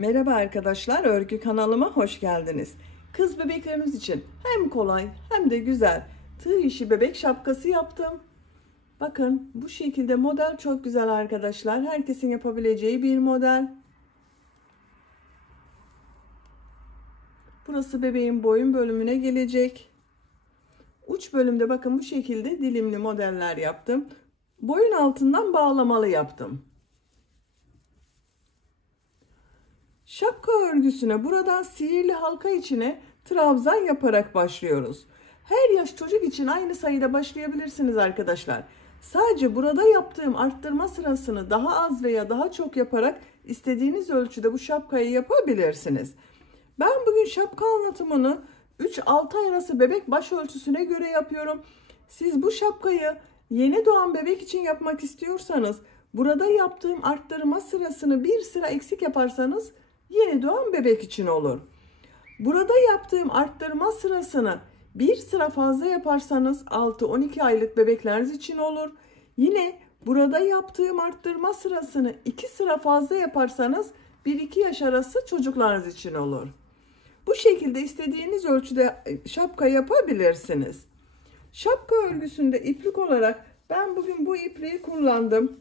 Merhaba arkadaşlar, örgü kanalıma hoş geldiniz. Kız bebeklerimiz için hem kolay hem de güzel tığ işi bebek şapkası yaptım. Bakın bu şekilde model çok güzel arkadaşlar. Herkesin yapabileceği bir model. Burası bebeğin boyun bölümüne gelecek. Uç bölümde bakın bu şekilde dilimli modeller yaptım. Boyun altından bağlamalı yaptım. Şapka örgüsüne buradan sihirli halka içine trabzan yaparak başlıyoruz. Her yaş çocuk için aynı sayıda başlayabilirsiniz arkadaşlar. Sadece burada yaptığım arttırma sırasını daha az veya daha çok yaparak istediğiniz ölçüde bu şapkayı yapabilirsiniz. Ben bugün şapka anlatımını 3-6 ay arası bebek başörtüsüne göre yapıyorum. Siz bu şapkayı yeni doğan bebek için yapmak istiyorsanız burada yaptığım arttırma sırasını bir sıra eksik yaparsanız yeni doğan bebek için olur. Burada yaptığım arttırma sırasını bir sıra fazla yaparsanız 6-12 aylık bebekleriniz için olur. Yine burada yaptığım arttırma sırasını 2 sıra fazla yaparsanız 1-2 yaş arası çocuklarınız için olur. Bu şekilde istediğiniz ölçüde şapka yapabilirsiniz. Şapka örgüsünde iplik olarak ben bugün bu ipliği kullandım.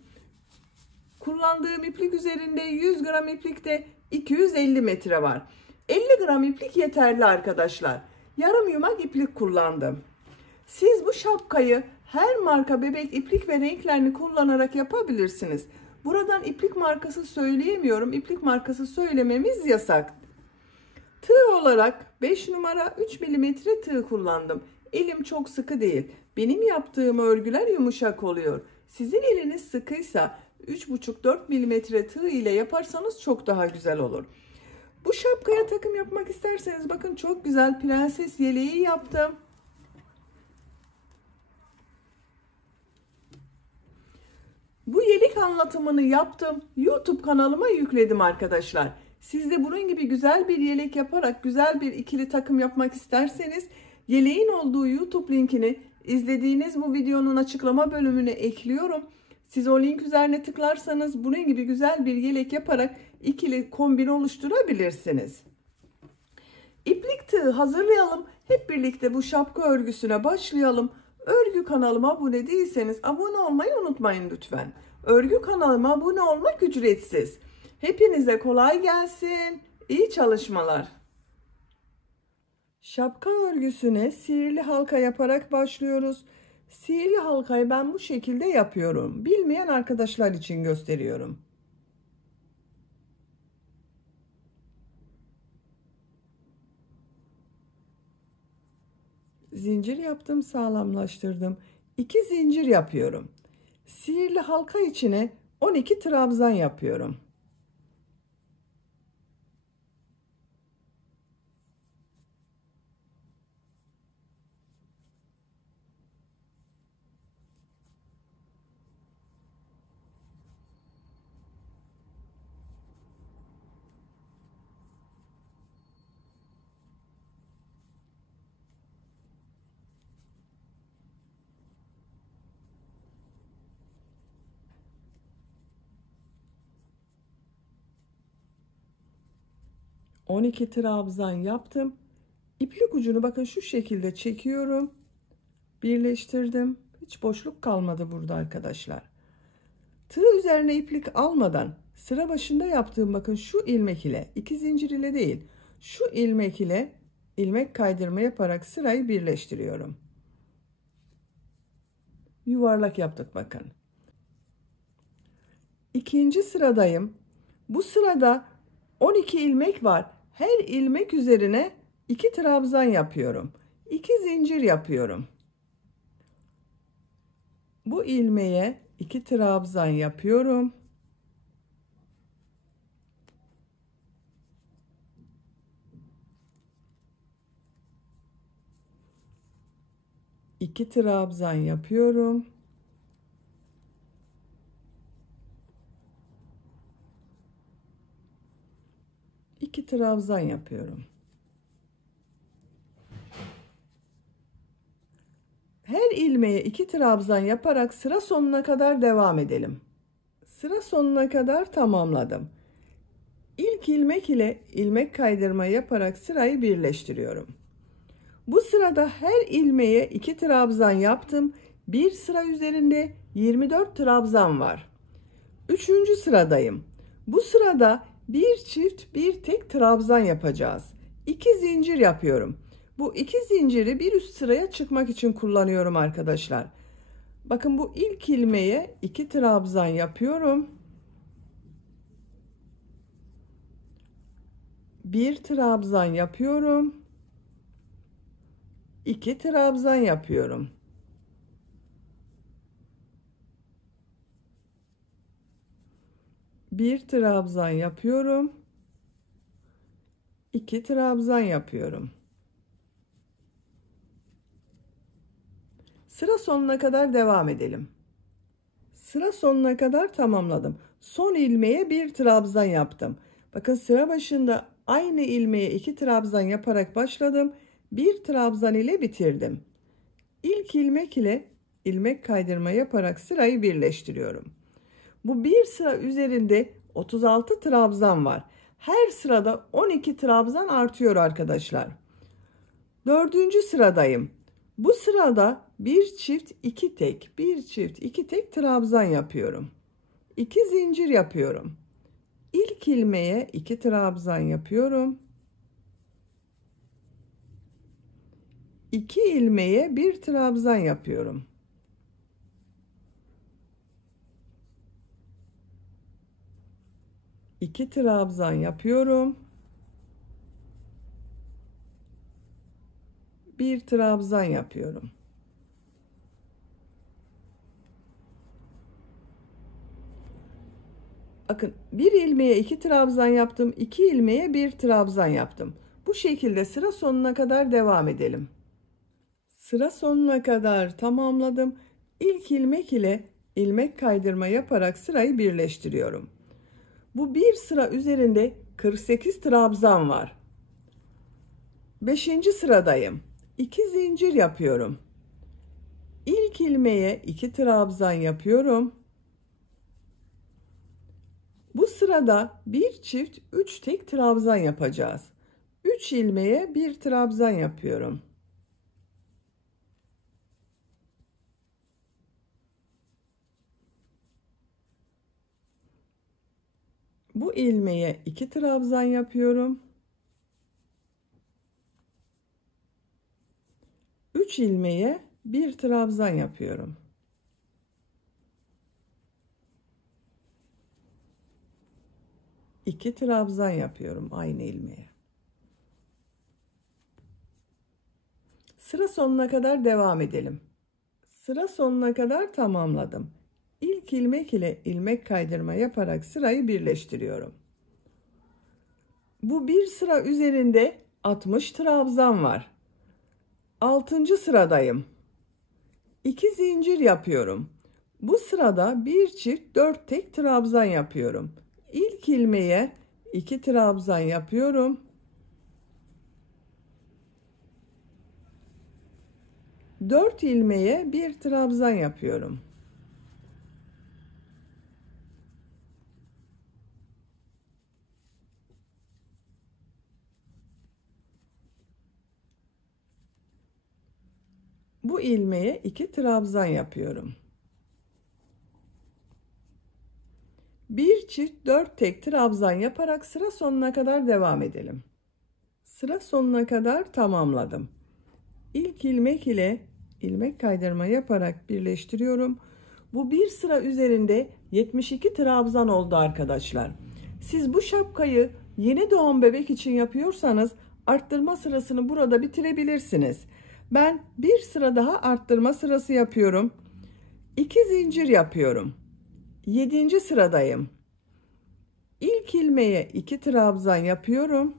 Kullandığım iplik üzerinde 100 gram iplikte 250 metre var. 50 gram iplik yeterli arkadaşlar. Yarım yumak iplik kullandım. Siz bu şapkayı her marka bebek iplik ve renklerini kullanarak yapabilirsiniz. Buradan iplik markası söyleyemiyorum. İplik markası söylememiz yasak. Tığ olarak 5 numara 3 milimetre tığ kullandım. Elim çok sıkı değil. Benim yaptığım örgüler yumuşak oluyor. Sizin eliniz sıkıysa 3,5-4 milimetre tığ ile yaparsanız çok daha güzel olur. Bu şapkaya takım yapmak isterseniz bakın çok güzel prenses yeleği yaptım. Bu yelek anlatımını yaptım. YouTube kanalıma yükledim arkadaşlar. Siz de bunun gibi güzel bir yelek yaparak güzel bir ikili takım yapmak isterseniz yeleğin olduğu YouTube linkini izlediğiniz bu videonun açıklama bölümüne ekliyorum. Siz o link üzerine tıklarsanız bunun gibi güzel bir yelek yaparak ikili kombin oluşturabilirsiniz. İplik tığı hazırlayalım. Hep birlikte bu şapka örgüsüne başlayalım. Örgü kanalıma abone değilseniz abone olmayı unutmayın lütfen. Örgü kanalıma abone olmak ücretsiz. Hepinize kolay gelsin. İyi çalışmalar. Şapka örgüsüne sihirli halka yaparak başlıyoruz. Sihirli halkayı ben bu şekilde yapıyorum. Bilmeyen arkadaşlar için gösteriyorum. Zincir yaptım, sağlamlaştırdım. 2 zincir yapıyorum. Sihirli halka içine 12 trabzan yapıyorum. ...12 trabzan yaptım. İplik ucunu bakın şu şekilde çekiyorum. Birleştirdim. Hiç boşluk kalmadı burada arkadaşlar. Tığ üzerine iplik almadan sıra başında yaptığım bakın şu ilmek ile 2 zincir ile değil şu ilmek ile ilmek kaydırma yaparak sırayı birleştiriyorum. Yuvarlak yaptık bakın. İkinci sıradayım. Bu sırada 12 ilmek var. Her ilmek üzerine 2 trabzan yapıyorum. 2 zincir yapıyorum. Bu ilmeğe 2 trabzan yapıyorum. İki trabzan yapıyorum. İki trabzan yapıyorum. Her ilmeğe 2 trabzan yaparak sıra sonuna kadar devam edelim. Sıra sonuna kadar tamamladım. İlk ilmek ile ilmek kaydırma yaparak sırayı birleştiriyorum. Bu sırada her ilmeğe 2 trabzan yaptım. Bir sıra üzerinde 24 trabzan var. 3. sıradayım. Bu sırada bir çift bir tek trabzan yapacağız. 2 zincir yapıyorum. Bu 2 zinciri bir üst sıraya çıkmak için kullanıyorum arkadaşlar. Bakın bu ilk ilmeğe 2 trabzan yapıyorum. Bir trabzan yapıyorum. 2 trabzan yapıyorum. Bir trabzan yapıyorum. 2 trabzan yapıyorum. Sıra sonuna kadar devam edelim. Sıra sonuna kadar tamamladım. Son ilmeğe bir trabzan yaptım. Bakın sıra başında aynı ilmeğe 2 trabzan yaparak başladım. Bir trabzan ile bitirdim. İlk ilmek ile ilmek kaydırma yaparak sırayı birleştiriyorum. Bu bir sıra üzerinde 36 trabzan var. Her sırada 12 trabzan artıyor arkadaşlar. 4. sıradayım. Bu sırada bir çift iki tek, bir çift iki tek trabzan yapıyorum. 2 zincir yapıyorum. İlk ilmeğe 2 trabzan yapıyorum. 2 ilmeğe bir trabzan yapıyorum. İki trabzan yapıyorum. Bir trabzan yapıyorum. Bakın bir ilmeğe 2 trabzan yaptım. 2 ilmeğe bir trabzan yaptım. Bu şekilde sıra sonuna kadar devam edelim. Sıra sonuna kadar tamamladım. İlk ilmek ile ilmek kaydırma yaparak sırayı birleştiriyorum. Bu bir sıra üzerinde 48 trabzan var. 5. sıradayım. 2 zincir yapıyorum. İlk ilmeğe 2 trabzan yapıyorum. Bu sırada bir çift 3 tek trabzan yapacağız. 3 ilmeğe bir trabzan yapıyorum. Bu ilmeğe 2 trabzan yapıyorum. 3 ilmeğe bir trabzan yapıyorum. İki trabzan yapıyorum aynı ilmeğe. Sıra sonuna kadar devam edelim. Sıra sonuna kadar tamamladım. İlk ilmek ile ilmek kaydırma yaparak sırayı birleştiriyorum. Bu bir sıra üzerinde 60 trabzan var. 6. sıradayım. 2 zincir yapıyorum. Bu sırada bir çift 4 tek trabzan yapıyorum. İlk ilmeğe 2 trabzan yapıyorum. 4 ilmeğe bir trabzan yapıyorum. Bu ilmeğe 2 trabzan yapıyorum. Bir çift 4 tek trabzan yaparak sıra sonuna kadar devam edelim. Sıra sonuna kadar tamamladım. İlk ilmek ile ilmek kaydırma yaparak birleştiriyorum. Bu bir sıra üzerinde 72 trabzan oldu arkadaşlar. Siz bu şapkayı yeni doğan bebek için yapıyorsanız arttırma sırasını burada bitirebilirsiniz. Ben bir sıra daha arttırma sırası yapıyorum. 2 zincir yapıyorum. 7. sıradayım. İlk ilmeğe 2 trabzan yapıyorum.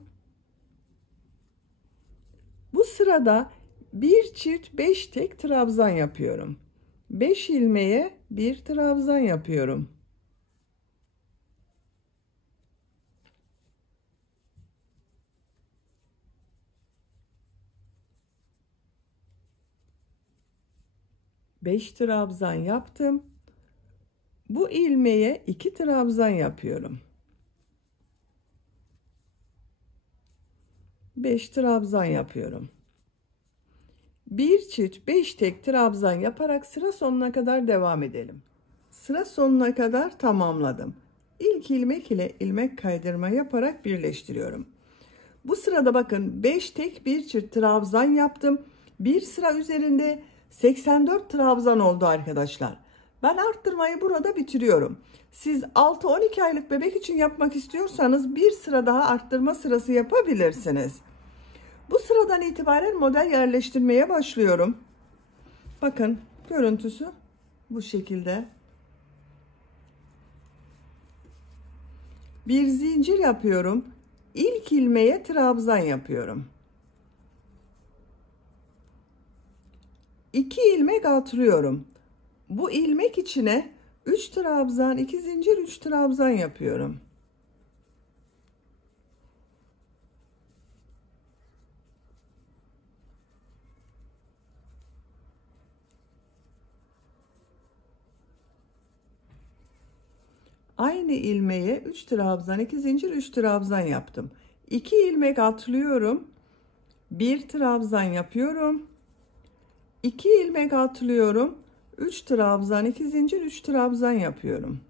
Bu sırada bir çift 5 tek trabzan yapıyorum. 5 ilmeğe bir trabzan yapıyorum. Beş trabzan yaptım. Bu ilmeğe 2 trabzan yapıyorum. 5 trabzan yapıyorum. Bir çift 5 tek trabzan yaparak sıra sonuna kadar devam edelim. Sıra sonuna kadar tamamladım. İlk ilmek ile ilmek kaydırma yaparak birleştiriyorum. Bu sırada bakın 5 tek bir çift trabzan yaptım. Bir sıra üzerinde 84 trabzan oldu arkadaşlar. Ben arttırmayı burada bitiriyorum. Siz 6-12 aylık bebek için yapmak istiyorsanız bir sıra daha arttırma sırası yapabilirsiniz. Bu sıradan itibaren model yerleştirmeye başlıyorum. Bakın görüntüsü bu şekilde. Bir zincir yapıyorum. İlk ilmeğe trabzan yapıyorum. 2 ilmek atlıyorum. Bu ilmek içine 3 trabzan, 2 zincir, 3 trabzan yapıyorum. Aynı ilmeğe 3 trabzan, 2 zincir, 3 trabzan yaptım. 2 ilmek atlıyorum. 1 trabzan yapıyorum. 2 ilmek atlıyorum. 3 trabzan, 2 zincir, 3 trabzan yapıyorum.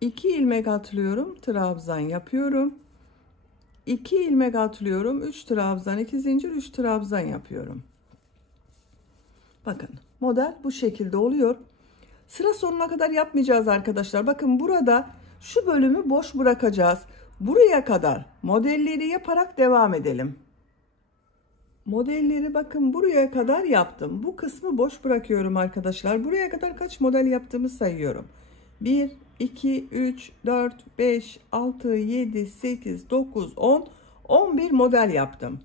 İki ilmek atlıyorum, trabzan yapıyorum. 2 ilmek atlıyorum, 3 trabzan, 2 zincir, 3 trabzan yapıyorum. Bakın model bu şekilde oluyor. Sıra sonuna kadar yapmayacağız arkadaşlar. Bakın burada şu bölümü boş bırakacağız. Buraya kadar modelleri yaparak devam edelim. Modelleri bakın buraya kadar yaptım. Bu kısmı boş bırakıyorum arkadaşlar. Buraya kadar kaç model yaptığımı sayıyorum. 1, 2, 3, 4, 5, 6, 7, 8, 9, 10, 11 model yaptım.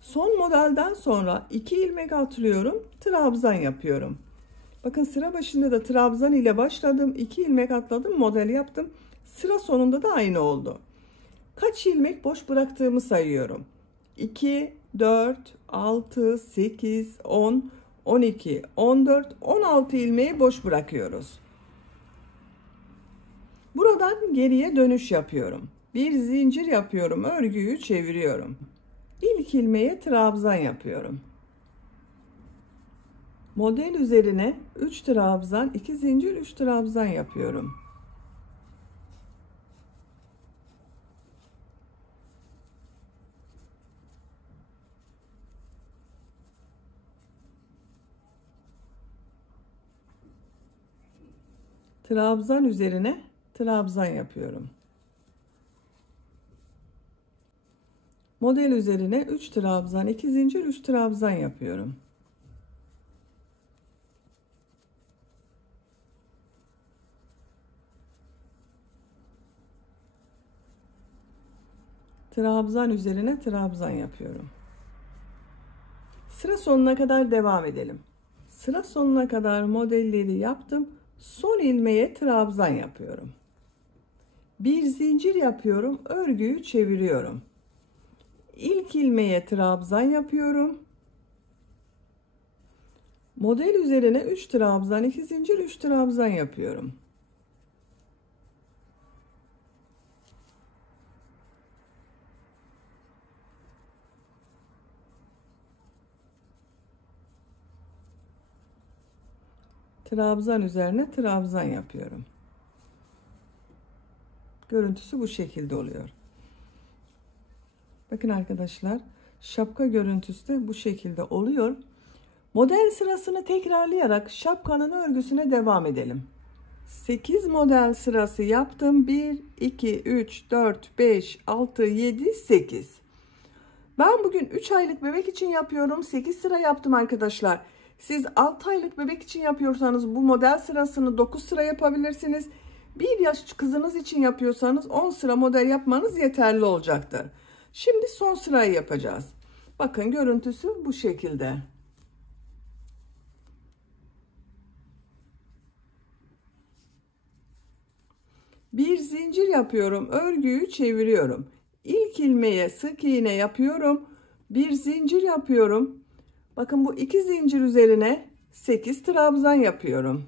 Son modelden sonra 2 ilmek atlıyorum, trabzan yapıyorum. Bakın sıra başında da trabzan ile başladım, 2 ilmek atladım, model yaptım. Sıra sonunda da aynı oldu. Kaç ilmek boş bıraktığımı sayıyorum. 2, 4, 6, 8, 10, 12, 14, 16 ilmeği boş bırakıyoruz. Buradan geriye dönüş yapıyorum. Bir zincir yapıyorum, örgüyü çeviriyorum. İlk ilmeğe trabzan yapıyorum. Model üzerine 3 trabzan, 2 zincir, 3 trabzan yapıyorum. Trabzan üzerine trabzan yapıyorum. Model üzerine 3 trabzan, 2 zincir, 3 trabzan yapıyorum. Trabzan üzerine trabzan yapıyorum. Sıra sonuna kadar devam edelim. Sıra sonuna kadar modelleri yaptım. Son ilmeğe trabzan yapıyorum. Bir zincir yapıyorum, örgüyü çeviriyorum. İlk ilmeğe trabzan yapıyorum. Model üzerine 3 trabzan, 2 zincir, 3 trabzan yapıyorum. Trabzan üzerine trabzan yapıyorum. Görüntüsü bu şekilde oluyor. Bakın arkadaşlar, şapka görüntüsü de bu şekilde oluyor. Model sırasını tekrarlayarak şapkanın örgüsüne devam edelim. 8 model sırası yaptım. 1, 2, 3, 4, 5, 6, 7, 8. Ben bugün 3 aylık bebek için yapıyorum. 8 sıra yaptım arkadaşlar. Siz 6 aylık bebek için yapıyorsanız bu model sırasını 9 sıra yapabilirsiniz. 1 yaş kızınız için yapıyorsanız 10 sıra model yapmanız yeterli olacaktır. Şimdi son sırayı yapacağız. Bakın görüntüsü bu şekilde. Bir zincir yapıyorum, örgüyü çeviriyorum. İlk ilmeğe sık iğne yapıyorum. Bir zincir yapıyorum. Bakın bu 2 zincir üzerine 8 trabzan yapıyorum.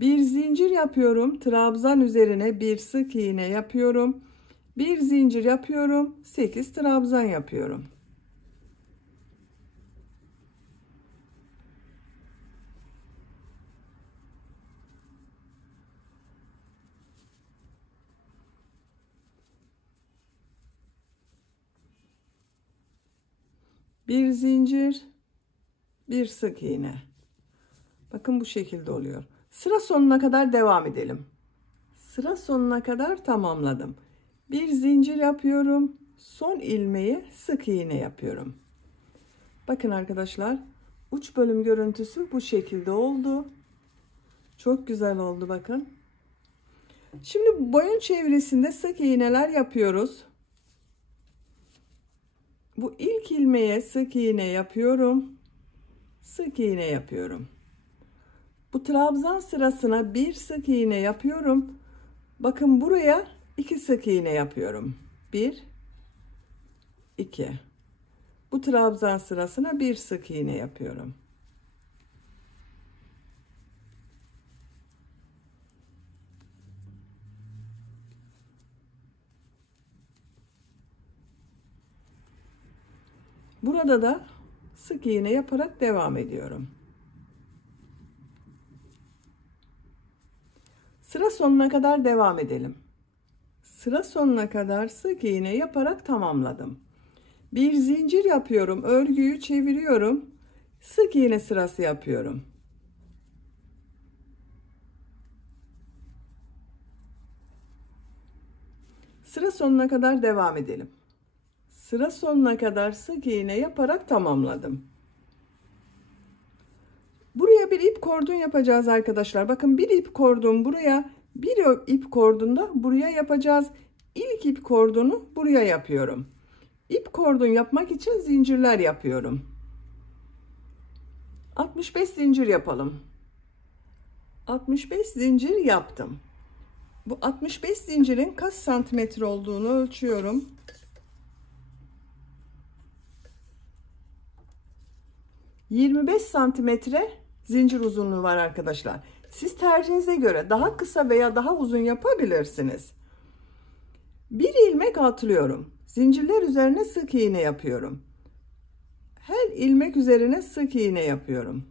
Bir zincir yapıyorum. Trabzan üzerine bir sık iğne yapıyorum. Bir zincir yapıyorum. 8 trabzan yapıyorum. Bir zincir, bir sık iğne. Bakın bu şekilde oluyor. Sıra sonuna kadar devam edelim. Sıra sonuna kadar tamamladım. Bir zincir yapıyorum. Son ilmeği sık iğne yapıyorum. Bakın arkadaşlar, uç bölüm görüntüsü bu şekilde oldu. Çok güzel oldu bakın. Şimdi boyun çevresinde sık iğneler yapıyoruz. Bu ilk ilmeğe sık iğne yapıyorum. Sık iğne yapıyorum. Bu trabzan sırasına bir sık iğne yapıyorum. Bakın buraya 2 sık iğne yapıyorum. 1 2. Bu trabzan sırasına bir sık iğne yapıyorum. Burada da sık iğne yaparak devam ediyorum. Sıra sonuna kadar devam edelim. Sıra sonuna kadar sık iğne yaparak tamamladım. Bir zincir yapıyorum, örgüyü çeviriyorum, sık iğne sırası yapıyorum. Sıra sonuna kadar devam edelim. Sıra sonuna kadar sık iğne yaparak tamamladım. Buraya bir ip kordon yapacağız arkadaşlar. Bakın bir ip kordon buraya, bir ip kordon da buraya yapacağız. İlk ip kordonu buraya yapıyorum. İp kordon yapmak için zincirler yapıyorum. 65 zincir yapalım. 65 zincir yaptım. Bu 65 zincirin kaç santimetre olduğunu ölçüyorum. 25 santimetre zincir uzunluğu var arkadaşlar. Siz tercihinize göre daha kısa veya daha uzun yapabilirsiniz. Bir ilmek atlıyorum. Zincirler üzerine sık iğne yapıyorum. Her ilmek üzerine sık iğne yapıyorum.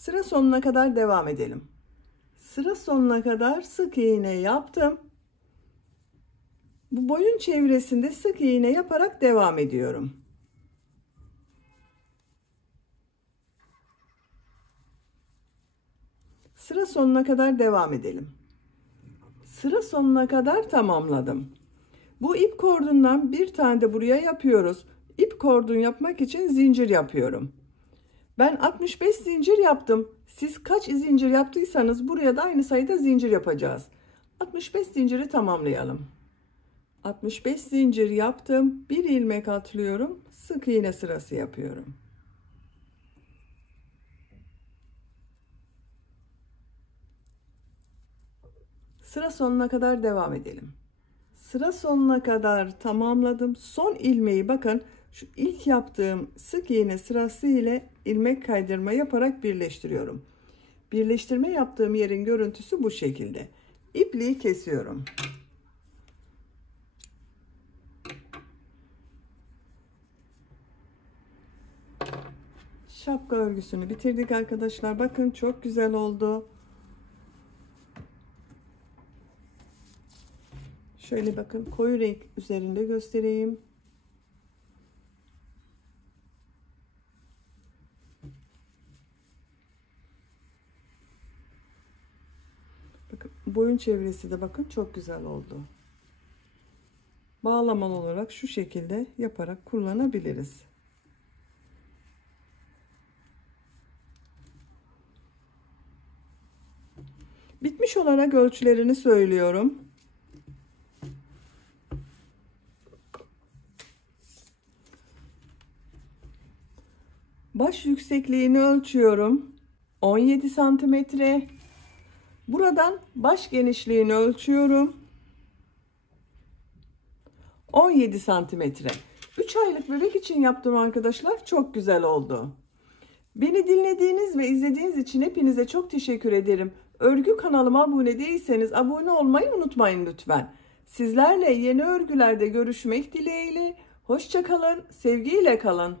Sıra sonuna kadar devam edelim. Sıra sonuna kadar sık iğne yaptım. Bu boyun çevresinde sık iğne yaparak devam ediyorum. Sıra sonuna kadar devam edelim. Sıra sonuna kadar tamamladım. Bu ip kordondan bir tane de buraya yapıyoruz. İp kordon yapmak için zincir yapıyorum. Ben 65 zincir yaptım. Siz kaç zincir yaptıysanız buraya da aynı sayıda zincir yapacağız. 65 zinciri tamamlayalım. 65 zincir yaptım. Bir ilmek atlıyorum. Sık iğne sırası yapıyorum. Sıra sonuna kadar devam edelim. Sıra sonuna kadar tamamladım. Son ilmeği bakın şu ilk yaptığım sık iğne sırası ile ilmek kaydırma yaparak birleştiriyorum. Birleştirme yaptığım yerin görüntüsü bu şekilde. İpliği kesiyorum. Şapka örgüsünü bitirdik arkadaşlar. Bakın çok güzel oldu. Şöyle bakın koyu renk üzerinde göstereyim. Bakın boyun çevresi de bakın çok güzel oldu. Bağlamalı olarak şu şekilde yaparak kullanabiliriz. Bitmiş olarak ölçülerini söylüyorum. Baş yüksekliğini ölçüyorum. 17 santimetre. Buradan baş genişliğini ölçüyorum. 17 santimetre. 3 aylık bebek için yaptım arkadaşlar. Çok güzel oldu. Beni dinlediğiniz ve izlediğiniz için hepinize çok teşekkür ederim. Örgü kanalıma abone değilseniz abone olmayı unutmayın lütfen. Sizlerle yeni örgülerde görüşmek dileğiyle. Hoşça kalın, sevgiyle kalın.